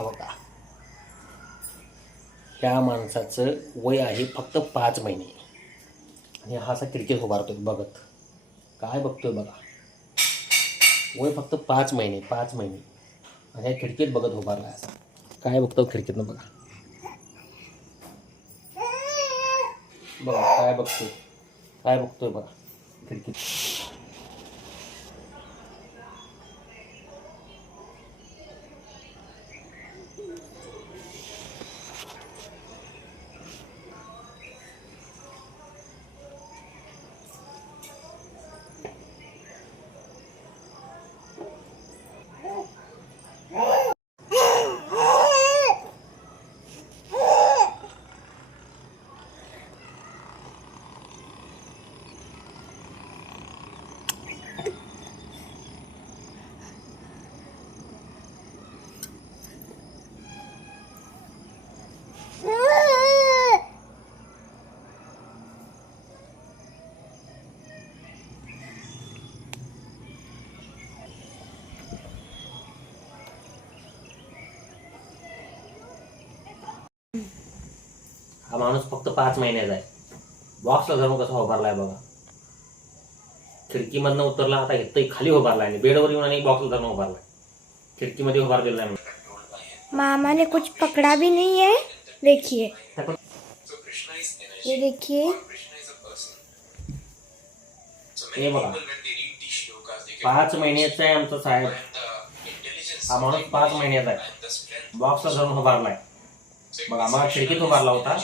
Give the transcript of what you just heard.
हा बघा, ह्या माणसाचं वय आहे फक्त 5 महिने आणि हा असा क्रिकेट उभारतोय बघत. काय बघतोय बघा, वय फक्त 5 महिने 5 महिने आणि ह्या खिडकीत बघत उभारला असा. काय बघतो खिडकीतनं बघा, बघा काय बघतोय बघा खिडकीत. हा माणूस फक्त 5 महिन्याचा आहे. बॉक्सला धरून कसा उभारलाय बघा, खिडकीमधनं उतरला, आता इथं खाली उभारलाय आणि बेडवर येऊन आणि बॉक्सला धरून उभारलाय. खिडकीमध्ये उभारलेला नाही. मामा ने कुछ पकड़ा भी नहीं है, देखिए ये देखिए, हे बघा 5 महिन्याचा आहे आमचा साहेब. हा माणूस 5 महिन्याचा आहे, बॉक्सला धरून उभारलाय बघा. मला खिडकीत उभारला होता,